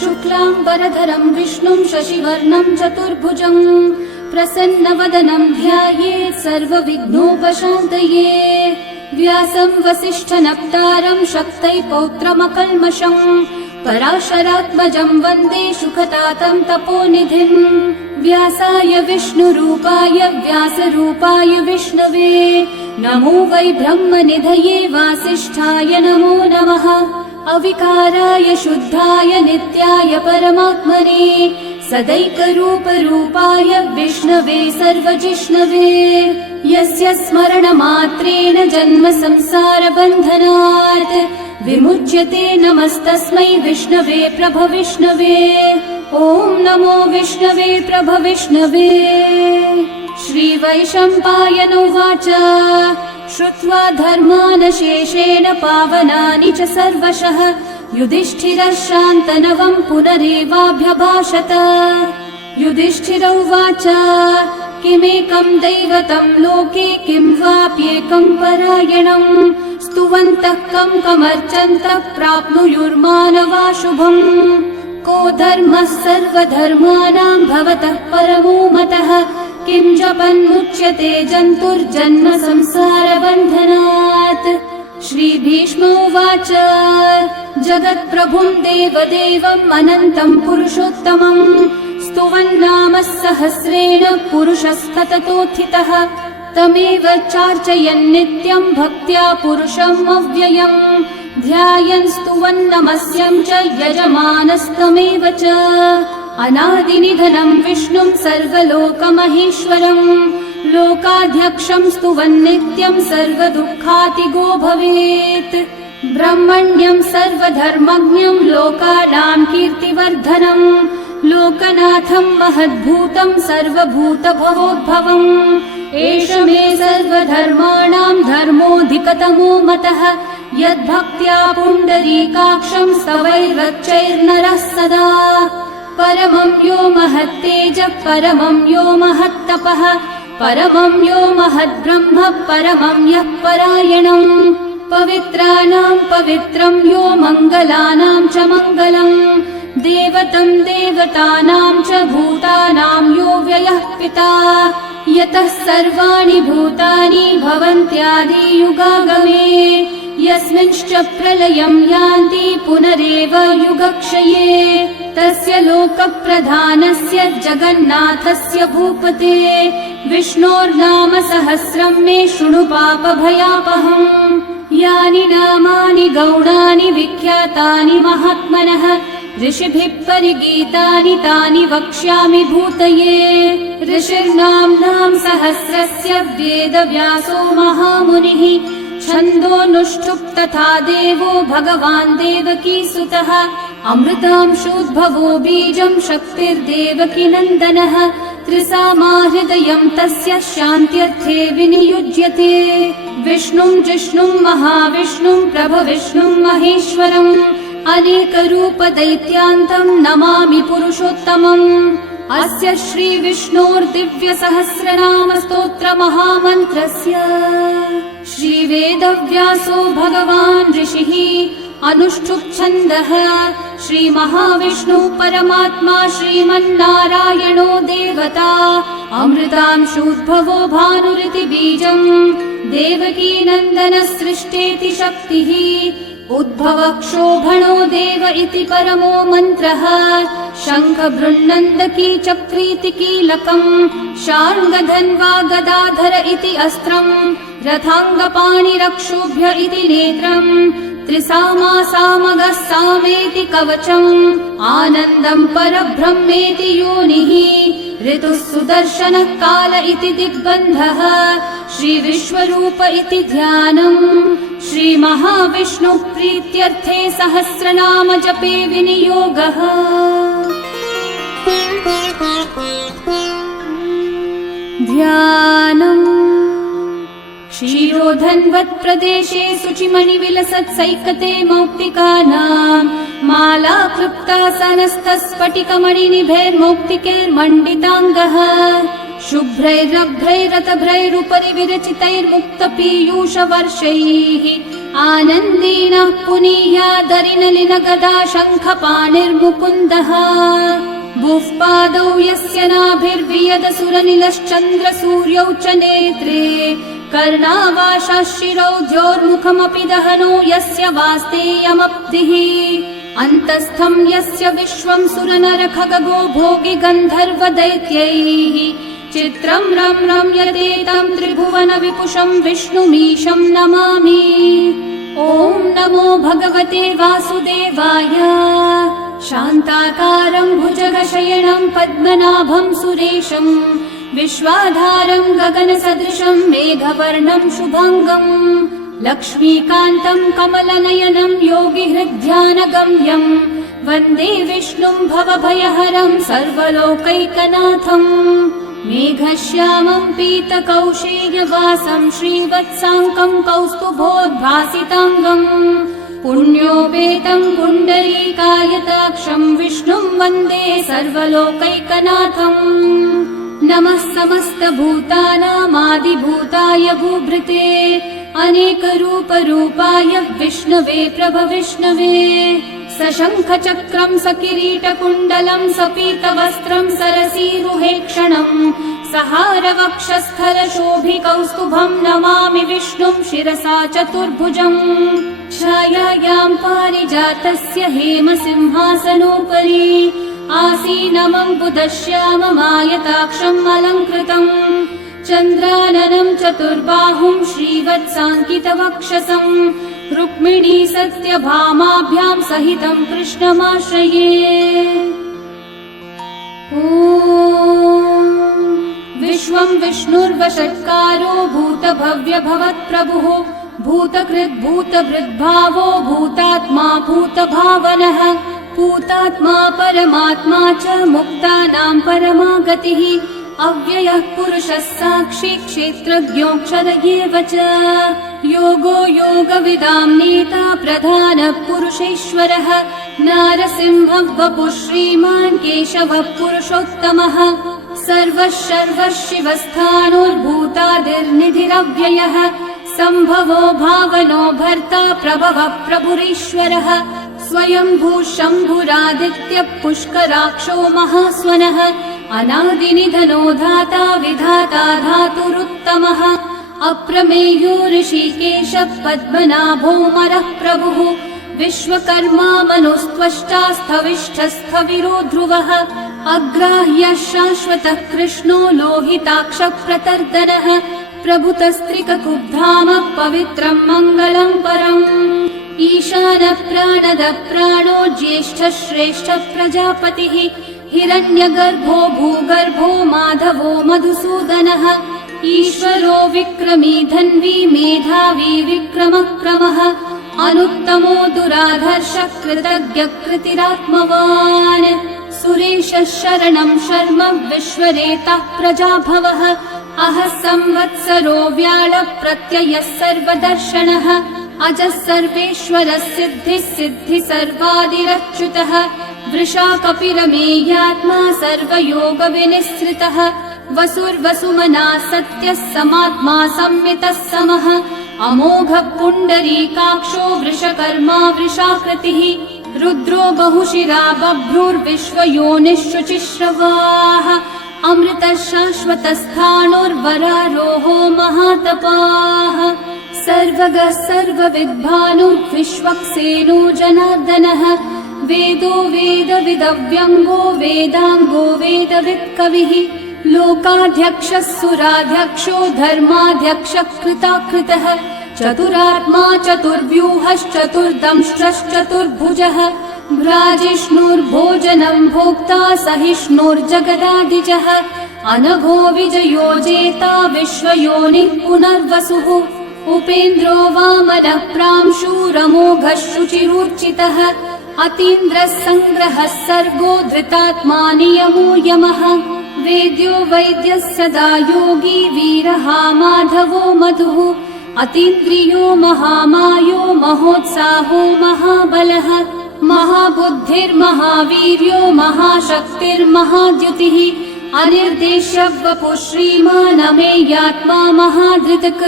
शुक्लांबरधरं विष्णुं शशिवर्णं चतुर्भुजं प्रसन्नवदनं ध्यायेत् सर्वविघ्नोपशान्तये। व्यासं वसिष्ठनप्तारं शक्तै पौत्रमकल्मषं पराशरात्मजं वन्दे शुकतातं तपोनिधिं। व्यासाय विष्णुरूपाय व्यासरूपाय विष्णवे नमो वै ब्रह्मनिधये वासिष्ठाय नमो नमः। अविकाराय शुद्धाय नित्याय परमात्मने सदैकरूपरूपाय विष्णवे सर्वजिष्णवे। यस्य स्मरणमात्रेण जन्म संसारबन्धनात् विमुच्यते नमस्तस्मै विष्णवे प्रभविष्णवे। ॐ नमो विष्णवे प्रभविष्णवे। श्रीवैशम्पायन उवाच श्रुत्वा धर्मानशेषेण पावनानि च सर्वशः युधिष्ठिरः शान्तनवं पुनरेवाभ्यभाषत। युधिष्ठिर उवाच किमेकं दैवतं लोके किं वाप्येकं परायणं स्तुवन्तः कं कमर्चन्तः प्राप्नुयुर्मानवा शुभम्। को धर्मः सर्वधर्माणां भवतः परमो मतः किं जपन्मुच्यते जन्तुर्जन्म संसारबन्धनात्। श्रीभीष्म उवाच जगत्प्रभुं देवदेवम् अनन्तं पुरुषोत्तमं स्तुवन्नामः सहस्रेण पुरुषस्तततोत्थितः तमेव चार्चयन् नित्यं भक्त्या पुरुषम् अव्ययम् ध्यायन् स्तुवन्नमस्यं च यजमानस्तमेव च। अनादिनिधनं विष्णुं सर्वलोकमहेश्वरं लोकाध्यक्षं स्तुवन्नित्यं सर्वदुःखातिगो भवेत्। ब्रह्मण्यं सर्वधर्मज्ञं लोकानां कीर्तिवर्धनं लोकनाथं महद्भूतं सर्वभूतभवोद्भवम्। एष मे सर्वधर्माणां धर्मोऽधिकतमो मतः यद्भक्त्या पुण्डरीकाक्षं स्तवैर्वच्चैर्नरः सदा। परमं यो महत्तेजः परमं यो महत्तपः परमं यो महद्ब्रह्म परमं यः परायणम्। पवित्राणां पवित्रं यो मङ्गलानां च मङ्गलम् देवतं देवतानां च भूतानां यो व्ययः पिता यतः सर्वाणि भूतानि भवन्त्यादियुगागमे यस्मिंश्च प्रलयं यान्ति पुनरेव युगक्षये तस्य लोकप्रधानस्य जगन्नाथस्य भूपते विष्णोर्नाम सहस्रं मे शृणु पापभयापहम्। यानि नामानि गौणानि विख्यातानि महात्मनः ऋषिभिः परिगीतानि तानि वक्ष्यामि भूतये। ऋषिर्नाम्नां सहस्रस्य वेदव्यासो महामुनिः छन्दोऽनुष्ठुप् तथा देवो भगवान् देवकीसुतः अमृतांशोद्भवो बीजं शक्तिर्देवकी नन्दनः त्रिसामाहृदयं तस्य शान्त्यर्थे विनियुज्यते। विष्णुं जिष्णुं महाविष्णुं प्रभविष्णुं महेश्वरम् अनेकरूपदैत्यान्तं नमामि पुरुषोत्तमम्। अस्य श्रीविष्णोर्दिव्यसहस्रनामस्तोत्रमहामन्त्रस्य श्रीवेदव्यासो भगवान् ऋषिः अनुष्ठुप्छन्दः श्रीमहाविष्णुः परमात्मा श्रीमन्नारायणो देवता अमृतांशोद्भवो भानुरिति बीजम् देवकी नन्दनः सृष्टेति शक्तिः उद्भवक्षोभणो देव इति परमो मन्त्रः शङ्ख बृन्नन्दकी चक्रीति कीलकम् शार्ङ्गधन्वा गदाधर इति अस्त्रम् रथाङ्गपाणिरक्षोभ्य इति नेत्रम् त्रिसामा सामगः सामेति कवचम् आनन्दं परब्रह्मेति योनिः ऋतुः सुदर्शनः काल इति दिग्बन्धः श्रीविश्वरूप इति ध्यानम् श्रीमहाविष्णुः प्रीत्यर्थे सहस्रनाम जपे विनियोगः। ध्यानम् क्षीरोधन्वत्प्रदेशे शुचिमणिविलसत्सैकते मौक्तिकानां माला क्लृप्तासनस्तस्फटिकमणिनिभैर्मौक्तिकैर्मण्डिताङ्गः शुभ्रैरभ्रैरतभ्रैरुपरि विरचितैर्मुक्तपीयूषवर्षैः आनन्देन पुनीयादरिनलिनगदा शङ्खपाणिर्मुकुन्दः भुःपादौ यस्य नाभिर्वियदसुरनिलश्चन्द्रसूर्यौ च नेत्रे कर्णावाशाः शिरौद्योर्मुखमपि दहनो यस्य वास्तेयमब्धिः अन्तस्थं यस्य विश्वं सुरनरखगो भोगि गन्धर्वदैत्यैः चित्रं रम्यते तं त्रिभुवन विपुषं विष्णुमीशं नमामि। ॐ नमो भगवते वासुदेवाय। शान्ताकारं भुजगशयनं पद्मनाभं सुरेशं विश्वाधारं गगनसदृशं मेघवर्णं शुभाङ्गं लक्ष्मीकान्तं कमलनयनं योगिहृद्ध्यानगम्यं वन्दे विष्णुं भवभयहरं सर्वलोकैकनाथं मेघश्यामं पीतकौशेयवासं श्रीवत्साङ्कं कौस्तुभोद्भासिताङ्गं पुण्योपेतं पुण्डरीकायताक्षं विष्णुं वन्दे सर्वलोकैकनाथम् नमः समस्तभूतानामादिभूताय भूभृते अनेकरूपरूपाय विष्णवे प्रभविष्णवे सशङ्खचक्रं सकिरीटकुण्डलं सपीतवस्त्रं सरसीरुहेक्षणं सहारवक्षस्थलशोभिकौस्तुभं नमामि विष्णुं शिरसा चतुर्भुजम् छायायां पारिजातस्य हेमसिंहासनोपरि आसीनमम्बुदश्याममायताक्षम् अलङ्कृतम् चन्द्राननं चतुर्बाहुं श्रीवत्साङ्कितवक्षसं रुक्मिणी सत्यभामाभ्यां सहितं कृष्णमाश्रये। ॐ विश्वं विष्णुर्वषट्कारो भूतभव्यभवत्प्रभुः भूतकृद्भूतभृद्भावो भूतात्मा भूतभावनः भूतात्मा परमात्मा च मुक्तानां परमागतिः अव्ययः पुरुषः साक्षी क्षेत्रज्ञोऽक्षर एव च योगो योगविदां नेता प्रधानः पुरुषेश्वरः नारसिंहः वपुः श्रीमान् केशवः पुरुषोत्तमः सर्वः शर्वः शिवस्थाणुर्भूतादिर्निधिरव्ययः सम्भवो भावनो भर्ता प्रभवः प्रभुरीश्वरः स्वयंभू शम्भुरादित्यः पुष्कराक्षो महास्वनः अनादिनिधनो धाता विधाता धातुरुत्तमः अप्रमेयो ऋषिकेशः पद्मनाभोऽमरः प्रभुः विश्वकर्मा मनुस्त्वष्टा स्थविष्ठस्थविरो ध्रुवः अग्राह्यः शाश्वतः कृष्णो लोहिताक्षः प्रतर्दनः प्रभुतस्त्रिककुब्धामः पवित्रं मङ्गलं परम् ईशानः प्राणदः प्राणो ज्येष्ठः श्रेष्ठः प्रजापतिः हिरण्यगर्भो भूगर्भो माधवो मधुसूदनः ईश्वरो विक्रमी धन्वी मेधावी विक्रमक्रमः अनुत्तमो दुराधर्षः कृतज्ञः कृतिरात्मवान् सुरेशः शरणं शर्म विश्वरेतः प्रजाभवः अहः संवत्सरो व्याळः प्रत्ययः सर्वदर्शनः अजः सर्वेश्वरः सिद्धिः सिद्धिः सर्वादिरच्युतः वृषा कपिरमेयात्मा सर्वयोगविनिःसृतः वसुर्वसुमना सत्यः समात्मा संमितः समः अमोघः पुण्डरीकाक्षो वृषकर्मा वृषाकृतिः रुद्रो बहुशिरा बभ्रुर्विश्वयोनिःशुचिश्रवाः अमृतः शाश्वतस्थाणुर्वरारोहो महातपाः सर्वगः सर्वविद्भानुर्विश्वक्सेनो जनार्दनः वेदो वेदविदव्यङ्गो वेदाङ्गो वेदवित्कविः लोकाध्यक्षः सुराध्यक्षो धर्माध्यक्षः कृताकृतः चतुरात्मा चतुर्व्यूहश्चतुर्दंष्ट्रश्चतुर्भुजः भ्राजिष्णुर्भोजनं भोक्ता सहिष्णुर्जगदादिजः अनघो विजयो जेता विश्वयोनिः पुनर्वसुः उपेन्द्रो वामनः प्रांशुरमोघः शुचिरूर्चितः अतीन्द्रः सङ्ग्रहः सर्गो धृतात्मा नियमो यमः वेद्यो वैद्यः सदा योगी वीरः माधवो मधुः अतीन्द्रियो महामायो महोत्साहो महाबलः महाबुद्धिर्महावीर्यो महाशक्तिर्महाद्युतिः अनिर्देश्य वपुः श्रीमान् अमेयात्मा महाधृतक्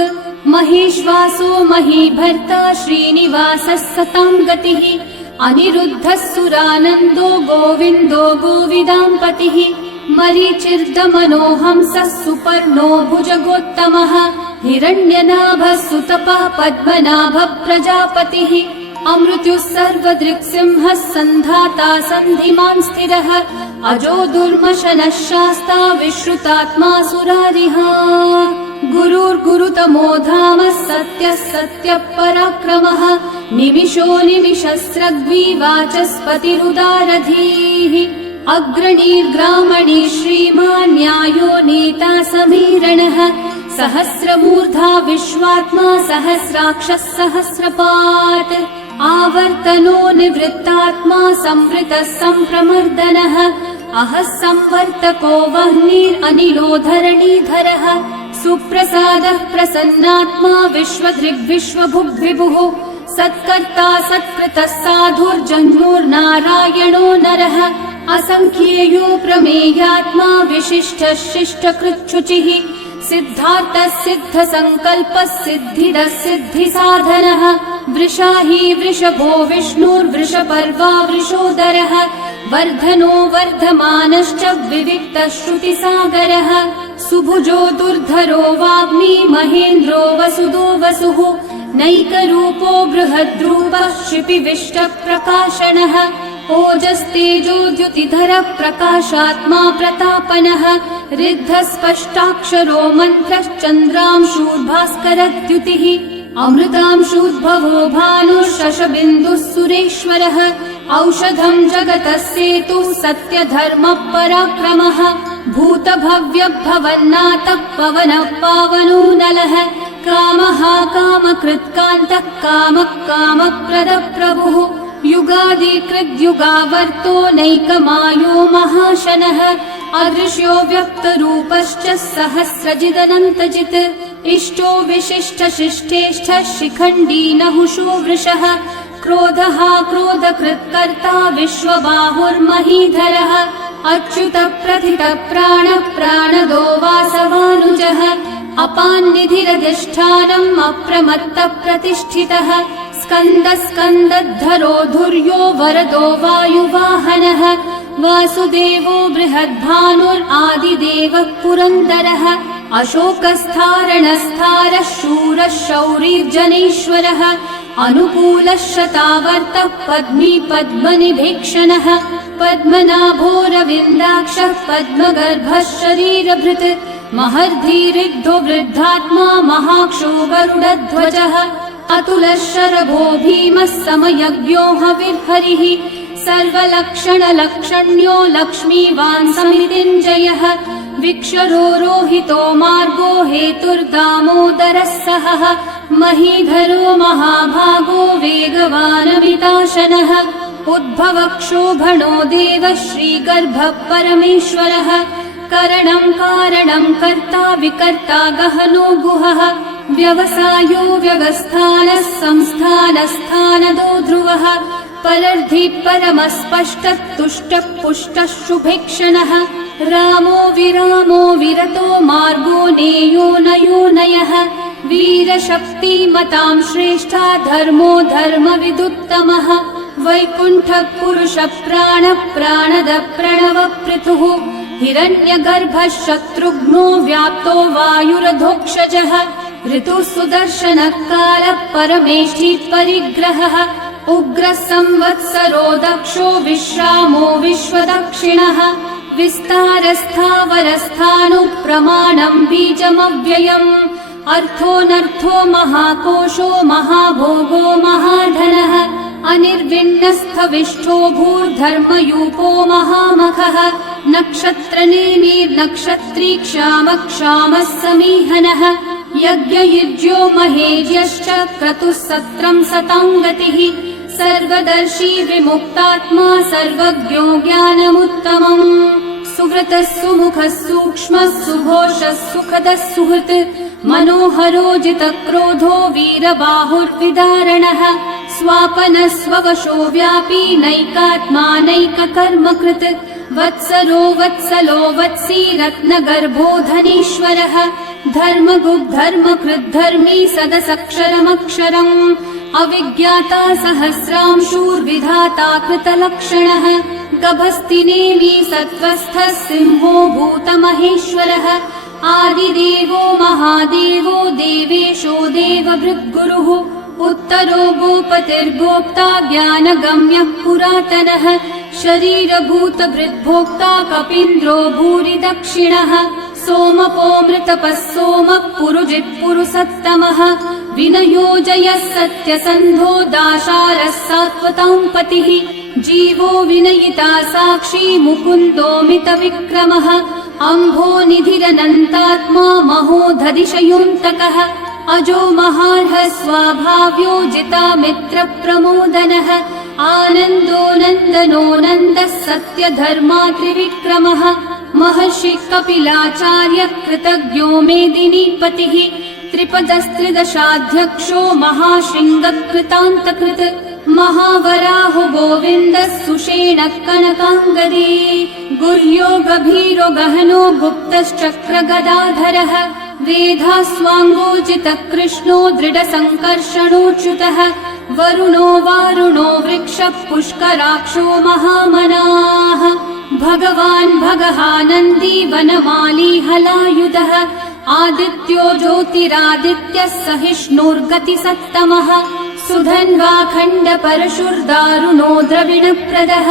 महेश्वासो महीभर्ता श्रीनिवासः सतां गतिः अनिरुद्धः सुरानन्दो गोविन्दो गोविदाम्पतिः मरीचिर्दमनोहंसः सुपर्णो भुजगोत्तमः हिरण्यनाभः सुतपः पद्मनाभः प्रजापतिः अमृत्युः सर्वदृक्सिंहः सन्धाता सन्धिमान् स्थिरः अजो दुर्मशनः शास्ता विश्रुतात्मा सुरारिः गुरुर्गुरुतमो धामः सत्यः सत्यः पराक्रमः निमिषो निमिषस्रग्विवाचस्पतिरुदारधीः अग्रणीर्ग्रामणी श्रीमान् न्यायो नेता समीरणः सहस्रमूर्धा विश्वात्मा सहस्राक्षः सहस्रपात् आवर्तनो निवृत्तात्मा संवृतः सम्प्रमर्दनः अहः संवर्तको वह्निरनिलो धरणीधरः सुप्रसादः प्रसन्नात्मा विश्वदृग्विश्वभुग्विभुः सत्कर्ता सत्कृतः साधुर्जह्नुर्नारायणो नरः असंख्येयो प्रमेयात्मा विशिष्टः शिष्टकृच्छुचिः सिद्धार्थः सिद्धसङ्कल्पः सिद्धिदः सिद्धिसाधनः वृषाही वृषभो विष्णुर्वृषपर्वा वृषोदरः वर्धनो वर्धमानश्च विविक्तः श्रुतिसागरः सुभुजो दुर्धरो वाग्मी महेन्द्रो वसुदो वसुः नैकरूपो बृहद्रूपः क्षिपिविष्टप्रकाशनः ओजस्तेजोद्युतिधरः प्रकाशात्मा प्रतापनः रिद्धस्पष्टाक्षरो मन्त्रश्चन्द्रांशूर्भास्करद्युतिः अमृतांशूद्भवो भानुः शशबिन्दुः सुरेश्वरः औषधं जगतः सेतुः सत्यधर्मः पराक्रमः भूतभव्यभवन्नाथः पवनः पावनो नलः कामः कामकृत्कान्तः कामः कामप्रदः प्रभुः युगादिकृद्युगावर्तो नैकमायो महाशनः अदृश्यो व्यक्तरूपश्च सहस्रजिदनन्तजित् इष्टो विशिष्टशिष्टेष्ठः शिखण्डी नहुषो वृषः क्रोधः क्रोधकृत्कर्ता विश्वबाहुर्महीधरः अच्युतः प्रथितः प्राणः प्राणदो वासवानुजः अपान्निधिरधिष्ठानम् अप्रमत्तः प्रतिष्ठितः स्कन्दस्कन्दद्धरो धुर्यो वरदो वायुवाहनः वासुदेवो बृहद्भानुरादिदेवः पुरन्दरः अशोकस्थारणस्थारः शूरः शौरिर्जनेश्वरः अनुकूलः शतावर्तः पद्मी पद्मनिभीक्षणः पद्मनाभोरविन्दाक्षः पद्मगर्भः शरीरभृत् महर्धिरिग्धो वृद्धात्मा महाक्षो गरुडध्वजः अतुलः शरभो भीमः समयज्ञो हविर्हरिः सर्वलक्षणलक्षण्यो लक्ष्मीवान् समितिञ्जयः विक्षरो रोहितो मार्गो हेतुर्दामोदरः सहः महीधरो महाभागो वेगवानमिताशनः उद्भवक्षोभणो देवः श्रीगर्भः परमेश्वरः करणं कारणं कर्ता विकर्ता गहनो गुहः व्यवसायो व्यवस्थानः संस्थानस्थानदो ध्रुवः परर्धि परमस्पष्टः तुष्टः पुष्टः शुभेक्षणः रामो विरामो विरतो मार्गो नेयो नयो नयः वीरशक्तिमतां श्रेष्ठा धर्मो धर्मविदुत्तमः वैकुण्ठः पुरुषः प्राणः प्राणदः प्रणवपृथुः हिरण्यगर्भः शत्रुघ्नो व्याप्तो वायुरधोक्षजः ऋतुः सुदर्शनः कालः परमेष्ठी परिग्रहः उग्रः संवत्सरो दक्षो विश्रामो विश्वदक्षिणः विस्तारस्थावरस्थाणुः प्रमाणं बीजमव्ययम् अर्थोऽनर्थो महाकोशो महाभोगो महाधनः अनिर्विण्णस्थविष्ठो भूर्धर्मयूपो महामखः नक्षत्रनेमिर्नक्षत्री क्षामः समीहनः यज्ञयुज्यो महेज्यश्च क्रतुः सत्रं सतां गतिः सर्वदर्शी विमुक्तात्मा सर्वज्ञो ज्ञानमुत्तमम् सुव्रतः सुमुखः सूक्ष्मः सुघोषः सुखदः सुहृत् मनोहरो जितक्रोधो वीरबाहुर्विदारणः स्वापनः स्ववशो व्यापी नैकात्मा नैककर्मकृत् वत्सरो वत्सलो वत्सी रत्नगर्भो धनीश्वरः धर्मगुग्धर्मकृद्धर्मी सदसक्षरमक्षरम् अविज्ञाता सहस्रांशूर्विधाता कृतलक्षणः गभस्तिनेमि सत्त्वस्थः सिंहो भूतमहेश्वरः आदिदेवो महादेवो देवेशो देवभृद्गुरुः उत्तरो गोपतिर्गोप्ता ज्ञानगम्यः पुरातनः शरीरभूतभृद्भोक्ता कपीन्द्रो भूरि दक्षिणः सोमपोमृतपः सोमः पुरुजित्पुरुसत्तमः विनयोजयः सत्यसन्धो दाशारः सात्वतां पतिः जीवो विनयिता साक्षी मुकुन्दोमितविक्रमः अम्भो निधिरनन्तात्मा महोदधिशयोऽन्तकः अजो महार्हः स्वाभाव्यो जिता मित्रप्रमोदनः आनन्दो नन्दनो नन्दः सत्यधर्मा त्रिविक्रमः महर्षि कपिलाचार्य कृतज्ञो मेदिनीपतिः त्रिपदस्त्रिदशाध्यक्षो महाशृङ्गकृतान्तकृत् महावराहो गोविन्दः सुषेणः कनकाङ्गदे गुह्यो गभीरो गहनो गुप्तश्चक्रगदाधरः वेधास्वाङ्गोजितः कृष्णो दृढसङ्कर्षणोच्युतः वरुणो वारुणो वृक्षः पुष्कराक्षो महामनाः भगवान् भगहानन्दी वनमाली हलायुधः आदित्यो ज्योतिरादित्यः सहिष्णुर्गतिसत्तमः सुधन्वाखण्ड परशुर्दारुणो द्रविणप्रदः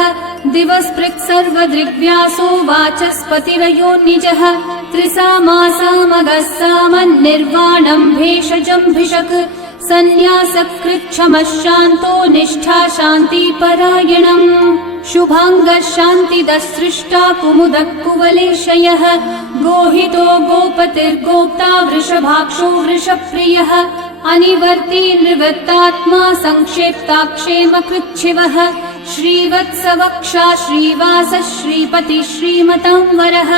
दिवस्पृक्सर्वदृग्व्यासो वाचस्पतिरयो निजः त्रिसामासामगः सामन्निर्वाणम् भेषजम्भिषक् सन्न्यासकृच्छमः शान्तो निष्ठा शान्तिपरायणम् शुभाङ्गः शान्तिदः सृष्टा कुमुदः कुवलेशयः गोहितो गोपतिर्गोप्ता वृषभाक्षो वृषप्रियः अनिवर्ती निवृत्तात्मा संक्षेप्ताक्षेमकृच्छिवः श्रीवत्सवक्षा श्रीवास श्रीपति श्रीमतांवरः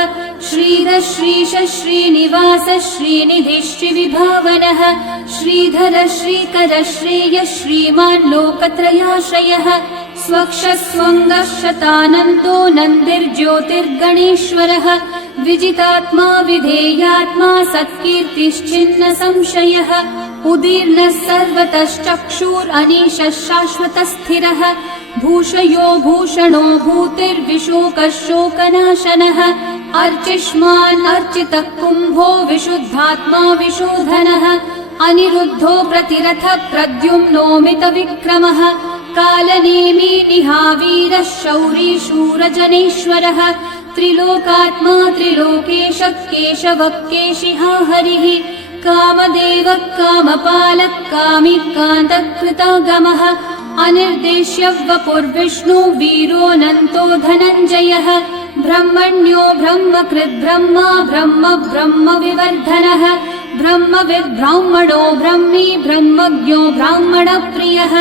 श्रीधः श्रीश श्रीनिवास श्रीनिधि श्रीविभावनः श्रीधर श्रीकर श्रेयः श्रीमान् लोकत्रयाश्रयः स्वक्षस्वङ्गः शतानन्दो नन्दिर्ज्योतिर्गणेश्वरः विजितात्मा विधेयात्मा सत्कीर्तिश्चिन्न संशयः उदीर्णः सर्वतश्चक्षुरनीशः शाश्वतः स्थिरः भूषयो भूषणो भूतिर्विशोकः शोकनाशनः अर्चिष्मान् अर्चितः कुम्भो विशुद्धात्मा विशोधनः अनिरुद्धो प्रतिरथः प्रद्युम्नोमितविक्रमः कालनेमी निहावीरः शौरी शूरजनेश्वरः त्रिलोकात्मा त्रिलोकेशः केशवः केशिहा हरिः कामदेवः कामपालः कामी कान्तः कृतागमः अनिर्देश्य वपुर्विष्णु वीरोऽनन्तो धनञ्जयः ब्रह्मण्यो ब्रह्मकृद् ब्रह्मा ब्रह्म ब्रह्म विवर्धनः ब्रह्मविद् ब्राह्मणो ब्रह्मी ब्रह्मज्ञो ब्राह्मणप्रियः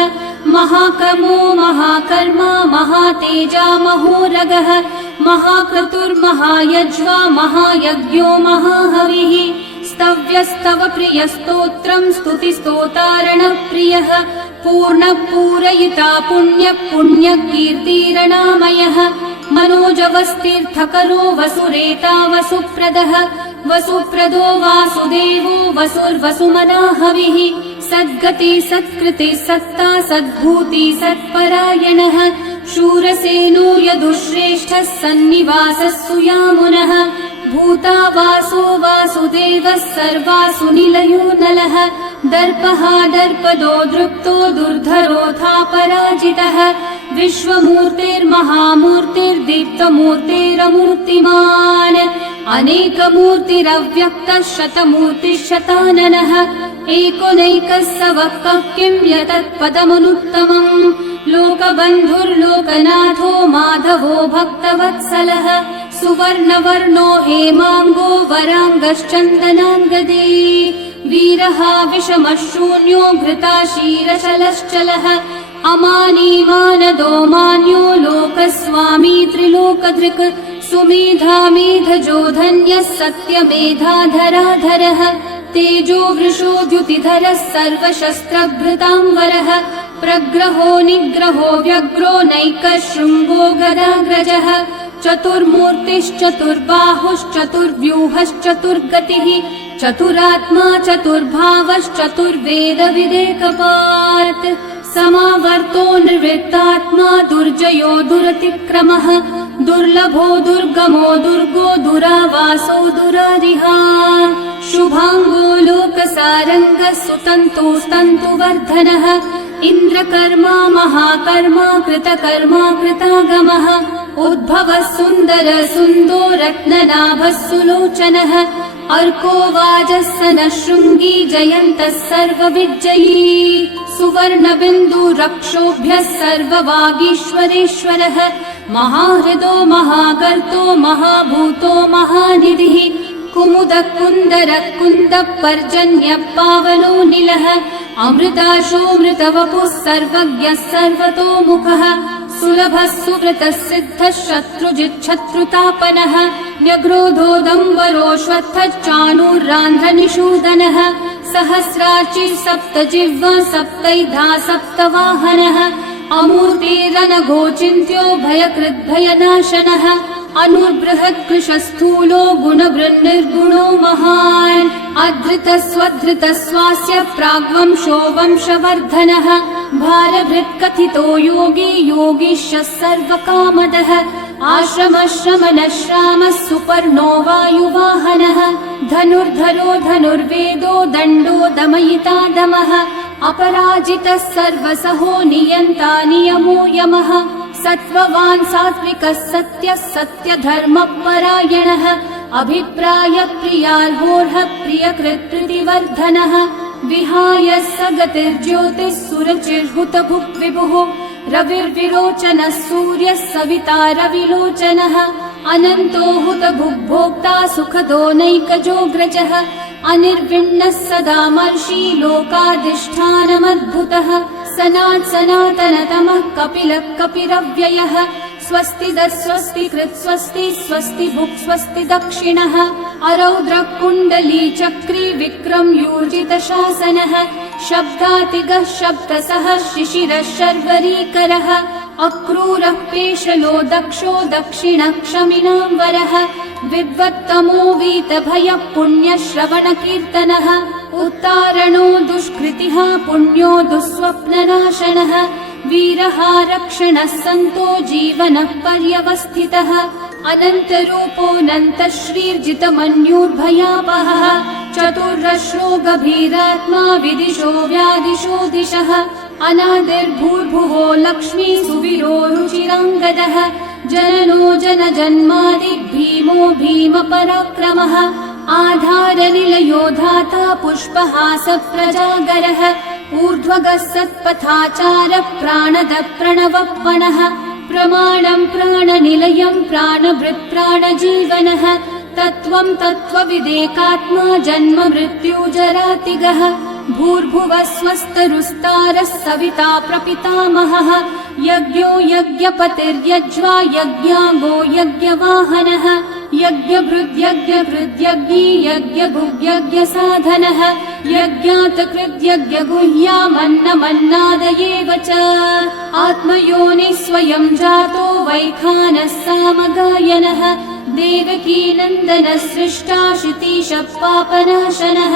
महाकर्मो महाकर्मा महातेजा महोरगः महाक्रतुर्महायज्वा महायज्ञो महाहविः स्तव्यस्तव प्रियस्तोत्रम् स्तुतिस्तोतारणप्रियः पूर्णपूरयिता पुण्यकीर्तिरणामयः मनोजवस्तीर्थकरो वसुरेता वसुप्रदः वसुप्रदो वासुदेवो वसुर्वसुमनाहविः सद्गति सत्कृति सत्ता सद्भूति सत्परायणः शूरसेनो यदुश्रेष्ठः सन्निवासः सुयामुनः भूता वासो वासुदेवः सर्वासु निलयो नलः दर्पः दर्पदो दृप्तो दुर्धरोऽथा पराजितः विश्वमूर्तिर्महामूर्तिर्दीप्तमूर्तिरमूर्तिमान् अनेकमूर्तिरव्यक्तः शतमूर्तिशताननः एकोनैकः स वक्कः किं यतत्पदमनुत्तमम् लोकबन्धुर्लोकनाथो माधवो भक्तवत्सलः सुवर्णवर्णो हेमाङ्गो वराङ्गश्चन्दनाङ्गदे वीरः विषमः शून्यो घृताशीरचलश्चलः अमानी मानदो मान्यो लोकस्वामी त्रिलोकधृक् सुमेधा मेधजो धन्यः सत्यमेधाधराधरः तेजो वृषो द्युतिधरः सर्वशस्त्रभृताम्बरः प्रग्रहो निग्रहो व्यग्रो नैकः शृङ्गो गदाग्रजः चतुर्मूर्तिश्चतुर्बाहुश्चतुर्व्यूहश्चतुर्गतिः चतुरात्मा चतुर्भावश्चतुर्वेदविदेकपात् समावर्तो निर्वृत्तात्मा दुर्जयो दुरतिक्रमः दुर्लभो दुर्गमो दुर्गो दुरावासो दुरारिहा शुभाङ्गो लोकसारङ्गः सुतन्तुस्तन्तुवर्धनः इन्द्रकर्मा महाकर्मा कृतकर्मा कृतागमः उद्भवः सुन्दर सुन्दो रत्ननाभः सुलोचनः अर्को वाजस्सनः शृङ्गी जयन्तः सर्वविजयी सुवर्णबिन्दु रक्षोभ्यः सर्ववागीश्वरेश्वरः महाहृदो महाकर्तो महाभूतो महानिधिः कुमुदः कुन्दरः कुन्दः पर्जन्यः पावनो निलः अमृताशोऽमृतवपुः सर्वज्ञः सर्वतोमुखः सुलभः सुव्रतः सिद्धः शत्रुजिच्छत्रुतापनः न्यग्रोधोदम्बरोऽश्वत्थः चाणूर्रान्ध्रनिषूदनः सहस्रार्ची सप्तजिह्वा सप्तैधा सप्तवाहनः अमूर्तिरनघोचिन्त्यो भयकृद्भयनाशनः अनुर्बृहत्कृशस्थूलो गुणवृन्निर्गुणो महान् अधृतस्वधृतस्वास्य प्राग्वंशो वंशवर्धनः भारभृत्कथितो योगी योगीशः सर्वकामदः आश्रमश्रमणश्रामः सुपर्णो वायुवाहनः धनुर्धरो धनुर्वेदो दण्डो दमयिता दमः अपराजितः सर्वसहो नियन्ता नियमो यमः सत्त्ववान् सात्विकः सत्यः सत्यधर्मपरायणः अभिप्रायप्रियार्होर्हः प्रियकृत्प्रीतिवर्धनः विहाय स गतिर्ज्योतिः सुरचिर्हुतभुक् विभुः रविर्विरोचनः सूर्यः सविता रविलोचनः अनन्तो हुतभुग्भोक्ता सुखदो नैकजोऽग्रजः अनिर्विण्णः सदा मर्षि लोकाधिष्ठानमद्भुतः सनातनतमः कपिलः कपिरव्ययः स्वस्तिदः स्वस्तिकृत् स्वस्ति स्वस्ति भुक् स्वस्ति दक्षिणः अरौद्रः कुण्डली चक्री विक्रम्यूर्जितशासनः शब्दातिगः शब्दसः शिशिरः शर्वरीकरः अक्रूरः पेशलो दक्षो दक्षिणः क्षमिनाम्बरः विद्वत्तमो वीतभयः पुण्यश्रवणकीर्तनः उत्तारणो दुष्कृतिः पुण्यो दुःस्वप्ननाशनः वीरः रक्षणः सन्तो जीवनः पर्यवस्थितः अनन्तरूपोऽनन्तः श्रीर्जितमन्युर्भयापहः चतुर्रश्रो गभीरात्मा विदिशो व्यादिशो दिशः अनादिर्भूर्भुवो लक्ष्मी सुवीरो रुचिराङ्गदः जननो जनजन्मादि भीमो भीमपराक्रमः आधारनिलयो धाता पुष्पहास प्रजागरः ऊर्ध्वगः सत्पथाचारः प्राणदः प्रणवप्पणः प्रमाणं प्राणनिलयं प्राणभृत् प्राणजीवनः तत्त्वं तत्त्वविदेकात्मा जन्म मृत्युजरातिगः भूर्भुवः स्वस्तरुस्तारः सविता प्रपितामहः यज्ञो यज्ञपतिर्यज्वा यज्ञाङ्गो यज्ञवाहनः यज्ञभृद्यज्ञकृद्यज्ञी यज्ञभुग्यज्ञसाधनः यज्ञातकृद्यज्ञगुह्यामन्नमन्नादयेव च आत्मयोनिः स्वयं जातो वैखानः सामगायनः देवकीनन्दनः सृष्टा शितीशः पापनाशनः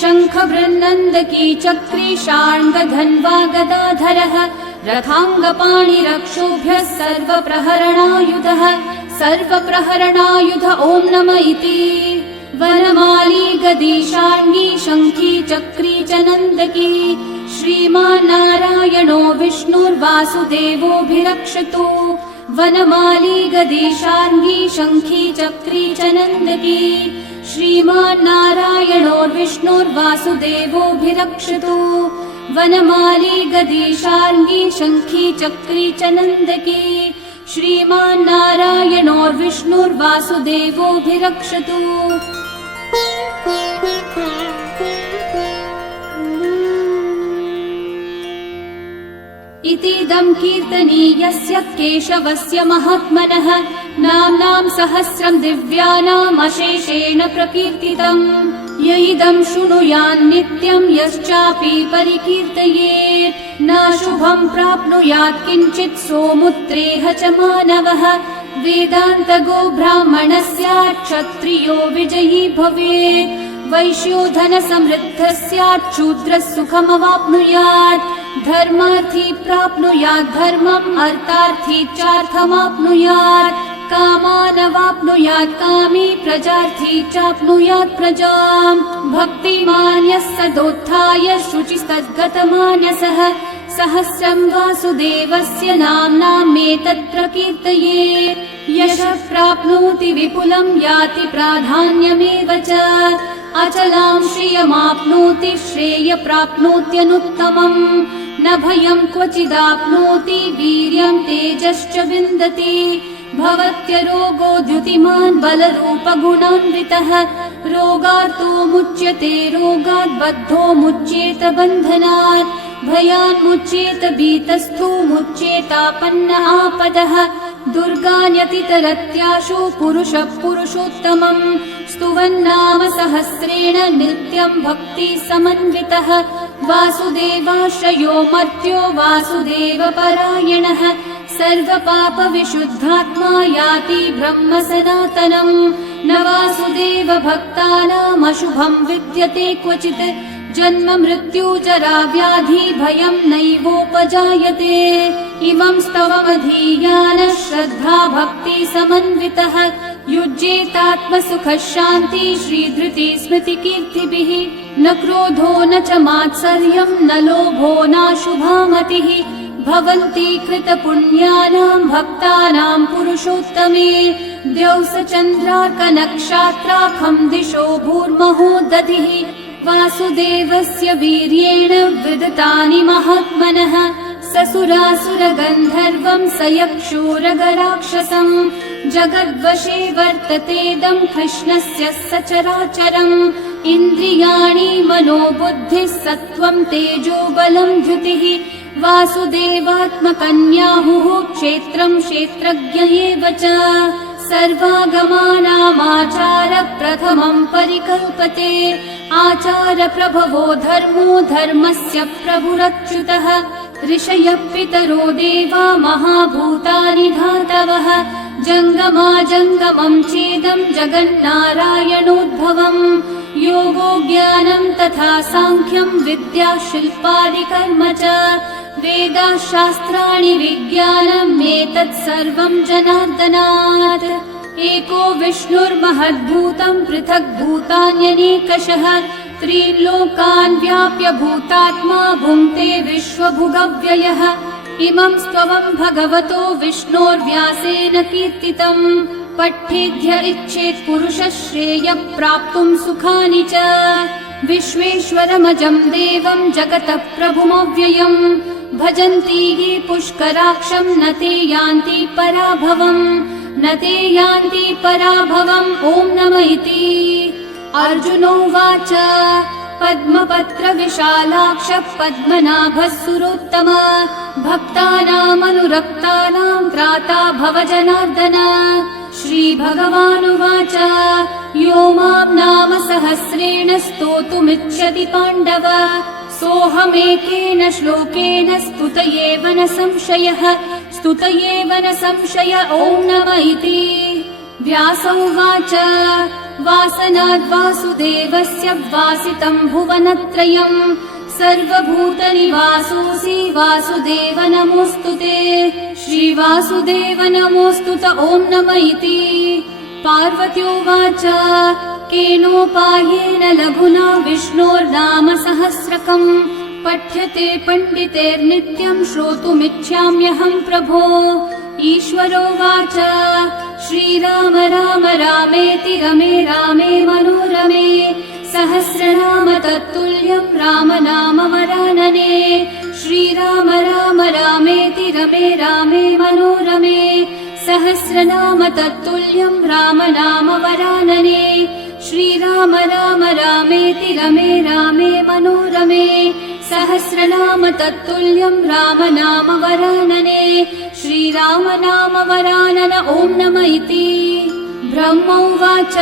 शङ्खबृन्नन्दकी चक्री शार्ङ्गधन्वा गदाधरः रथाङ्गपाणिरक्षोभ्यः सर्वप्रहरणायुधः सर्वप्रहरणायुध ॐ नम इति वनमाली गदी शार्ङ्गी शङ्खी चक्री च नन्दकी श्रीमान्नारायणो विष्णुर्वासुदेवोऽभिरक्षतु वनमाली गदी शार्ङ्गी शङ्खी चक्री च नन्दकी श्रीमान्नारायणो विष्णुर्वासुदेवोऽभिरक्षतु वनमाली गदी शार्ङ्गी शङ्खी चक्री च नन्दकी श्रीमान्नारायणो विष्णुर्वासुदेवोऽभिरक्षतु इतीदं कीर्तनीयस्य केशवस्य महात्मनः नाम्नां सहस्रं दिव्यानामशेषेण प्रकीर्तितम्। य इदं शृणुयान् नित्यं यश्चापि परिकीर्तयेत् नाशुभं प्राप्नुयात् किञ्चित् सोमुत्रेह च मानवः। वेदान्तगो ब्राह्मणः स्यात् क्षत्रियो विजयी भवेत् वैश्यो धनसमृद्धः स्यात् शूद्रः सुखमवाप्नुयात् धर्मार्थी प्राप्नुयात् धर्मम् अर्थार्थी चार्थमाप्नुयात् कामानवाप्नुयात् कामी प्रजार्थी चाप्नुयात् प्रजाम्। भक्तिमान् यः सदोत्थाय शुचिस्तद्गतमानसः सहस्रं वासुदेवस्य नाम्नामेतत् प्रकीर्तयेत्। यशः प्राप्नोति विपुलं याति प्राधान्यमेव च अचलां श्रियमाप्नोति श्रेय प्राप्नोत्यनुत्तमम्। न भयं क्वचिदाप्नोति वीर्यं तेजश्च विन्दति भवत्यरोगो द्युतिमान् बलरूपगुणान्वितः। रोगार्तो मुच्यते रोगात् बद्धो मुच्येत बन्धनात् भयान् मुच्येत भीतस्थो मुच्येतापन्न आपदः। दुर्गान्यतितरत्याशु पुरुषः पुरुषोत्तमम् स्तुवन्नाम सहस्रेण नित्यं भक्ति समन्वितः। वासुदेवाश्रयो मर्त्यो वासुदेवपरायणः सर्वपाप विशुद्धात्मा याति ब्रह्म सनातनम्। न वासुदेव भक्तानामशुभं विद्यते क्वचित् जन्म मृत्यु जरा व्याधि भयं नैवोपजायते। इमं स्तवमधीयानः श्रद्धा भक्ति समन्वितः युज्येतात्मसुखः शान्ति श्रीधृति स्मृति कीर्तिभिः। न क्रोधो न च मात्सर्यं न लोभो नाशुभा मतिः भवन्ति कृतपुण्यानां भक्तानां पुरुषोत्तमे। द्यौस चन्द्रार्कनक्षत्राखं दिशो भूर्महो दधिः वासुदेवस्य वीर्येण विदतानि महात्मनः। ससुरासुरगन्धर्वं स यक्षोरगराक्षसम् जगद्वशे वर्ततेदं कृष्णस्य सचराचरम्। इन्द्रियाणि मनोबुद्धिः सत्त्वं तेजो बलं द्युतिः वासुदेवात्मकन्याहुः क्षेत्रं क्षेत्रज्ञ एव च। सर्वागमानामाचार प्रथमं परिकल्पते आचार प्रभवो धर्मो धर्मस्य प्रभुरच्युतः। ऋषयः पितरो देवा महाभूतानि धातवः जङ्गमा जङ्गमं चेदं जगन्नारायणोद्भवम्। योगो ज्ञानं तथा साङ्ख्यं विद्या शिल्पादिकर्म च वेदाः शास्त्राणि विज्ञानमेतत् सर्वं जनार्दनात्। एको विष्णुर्महद्भूतं पृथक् भूतान्यनेकशः त्रीन् लोकान् व्याप्य भूतात्मा भुङ्क्ते विश्वभुगव्ययः। इमं स्तवं भगवतो विष्णोर्व्यासेन कीर्तितम् पठेद्य इच्छेत् पुरुषः श्रेयः प्राप्तुं सुखानि च। विश्वेश्वरमजं देवं जगतः प्रभुमव्ययम् भजन्ति ये पुष्कराक्षं न ते यान्ति पराभवम् न ते यान्ति पराभवम्। ॐ नमः इति। अर्जुनोवाच पद्मपत्र विशालाक्ष पद्मनाभः सुरोत्तम भक्तानामनुरक्तानां त्राता भव जनार्दन। श्रीभगवानुवाच यो मां नाम सहस्रेण स्तोतुमिच्छति पाण्डव सोऽहमेकेन श्लोकेन स्तुत एव न संशयः स्तुत एव न संशय। ॐ नमः इति। व्यास उवाच वासनाद्वासुदेवस्य वासितं भुवनत्रयम् सर्वभूतनिवासोऽसि वासुदेव नमोऽस्तु ते। श्रीवासुदेव नमोऽस्तु त। ॐ नमः इति। पार्वत्योवाच केनोपायेन लघुना विष्णोर्नाम सहस्रकम् पठ्यते पण्डितेर्नित्यं श्रोतुमिच्छाम्यहं प्रभो। ईश्वरोवाच श्रीराम राम रामेति रमे रामे मनोरमे सहस्रनाम तत्तुल्यं राम नाम वरानने। श्रीराम राम रामेति रमे रामे मनोरमे सहस्रनाम तत्तुल्यं राम नाम वरानने। श्रीराम राम रामेति रमे रामे मनोरमे सहस्रनाम तत्तुल्यं रामनाम वरानने श्रीरामनाम वरानन ॐ नम इति ब्रह्म उवाच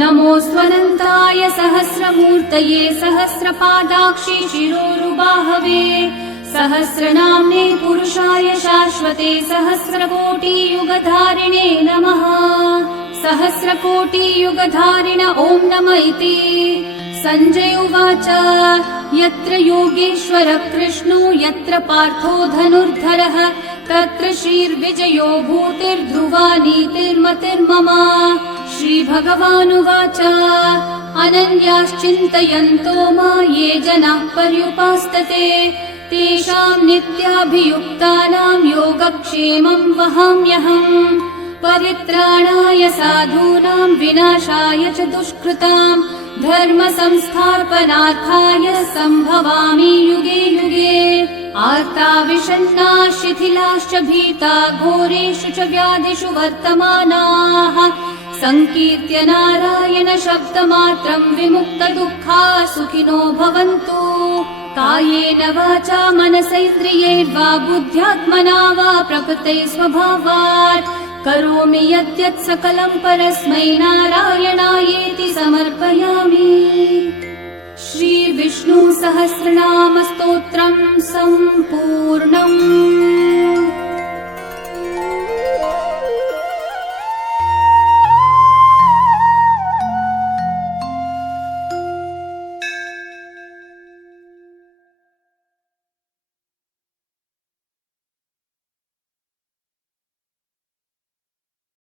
नमोऽस्त्वनन्ताय सहस्रमूर्तये सहस्रपादाक्षि शिरोरुबाहवे सहस्रनाम्ने पुरुषाय शाश्वते सहस्रकोटियुगधारिणे नमः सहस्रकोटियुगधारिण ॐ नम इति सञ्जय उवाच यत्र योगेश्वर कृष्णो यत्र पार्थो धनुर्धरः तत्र श्रीर्विजयो भूतिर्ध्रुवा नीतिर्मतिर्मम श्रीभगवानुवाच अनन्याश्चिन्तयन्तो मा ये जनाः पर्युपासते तेषां नित्याभियुक्तानां योगक्षेमं वहाम्यहम् परित्राणाय साधूनां विनाशाय च दुष्कृतां धर्म संस्थापनार्थाय सम्भवामि युगे युगे आर्ता विषण्णा शिथिलाश्च भीता घोरेषु च व्याधिषु वर्तमानाः संकीर्त्य नारायण शब्दमात्रं विमुक्तदुःखा सुखिनो भवन्तु कायेन वाचा मनसैन्द्रियैर्वा बुद्ध्यात्मना वा प्रकृते स्वभावात् करोमि यद्यत् सकलं परस्मै नारायणायेति समर्पयामि। श्री विष्णु सहस्रनाम स्तोत्रम् सम्पूर्णम्।